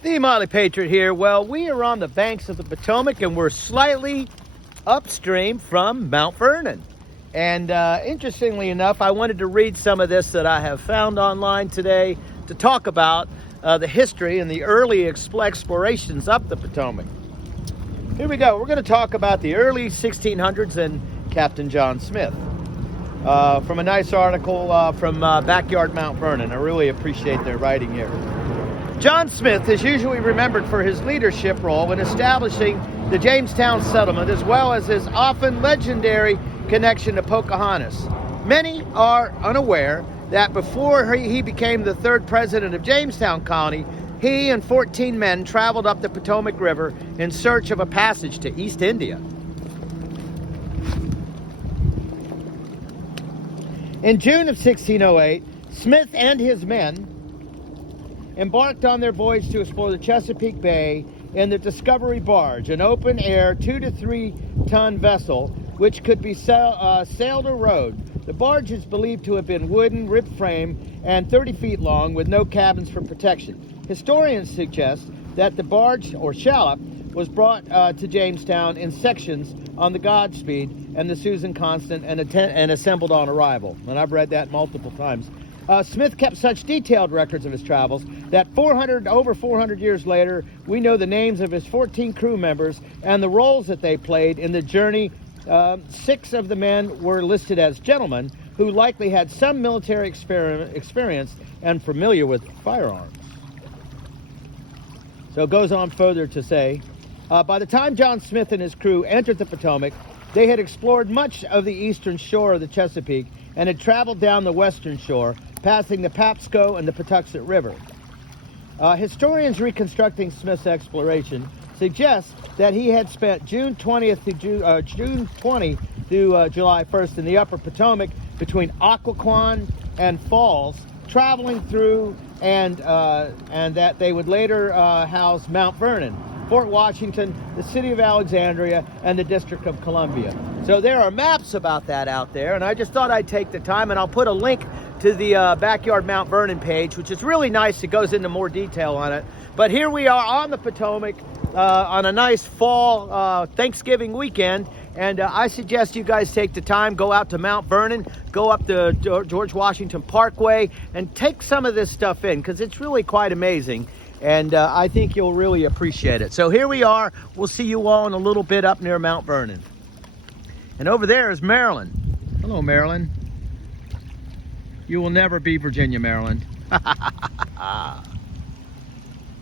The Motley Patriot here. Well, we are on the banks of the Potomac and we're slightly upstream from Mount Vernon. And interestingly enough, I wanted to read some of this that I have found online today to talk about the history and the early explorations up the Potomac. Here we go. We're going to talk about the early 1600s and Captain John Smith. From a nice article from Backyard Mount Vernon. I really appreciate their writing here. John Smith is usually remembered for his leadership role in establishing the Jamestown settlement, as well as his often legendary connection to Pocahontas. Many are unaware that before he became the third president of Jamestown Colony, he and 14 men traveled up the Potomac River in search of a passage to East India. In June of 1608, Smith and his men embarked on their voyage to explore the Chesapeake Bay in the Discovery barge, an open-air 2 to 3 ton vessel which could be sailed or rowed. The barge is believed to have been wooden, ribbed frame, and 30 feet long with no cabins for protection. Historians suggest that the barge, or shallop, was brought to Jamestown in sections on the Godspeed and the Susan Constant and assembled on arrival. And I've read that multiple times. Smith kept such detailed records of his travels that over 400 years later, we know the names of his 14 crew members and the roles that they played in the journey. 6 of the men were listed as gentlemen who likely had some military experience and familiar with firearms. So it goes on further to say, by the time John Smith and his crew entered the Potomac, they had explored much of the eastern shore of the Chesapeake and had traveled down the western shore, passing the Papsco and the Patuxent River. Historians reconstructing Smith's exploration suggest that he had spent June 20th to June 20 through July 1st in the upper Potomac between Occoquan and Falls, traveling through and that they would later house Mt Vernon, Fort Washington, the city of Alexandria, and the District of Columbia. So there are maps about that out there, and I just thought I'd take the time, and I'll put a link to the Backyard Mount Vernon page, which is really nice. It goes into more detail on it. But here we are on the Potomac on a nice fall Thanksgiving weekend, and I suggest you guys take the time, go out to Mount Vernon, go up the George Washington Parkway, and take some of this stuff in, because it's really quite amazing. And I think you'll really appreciate it. So here we are. We'll see you all in a little bit up near Mount Vernon. And over there is Maryland. Hello, Maryland. You will never be Virginia, Maryland.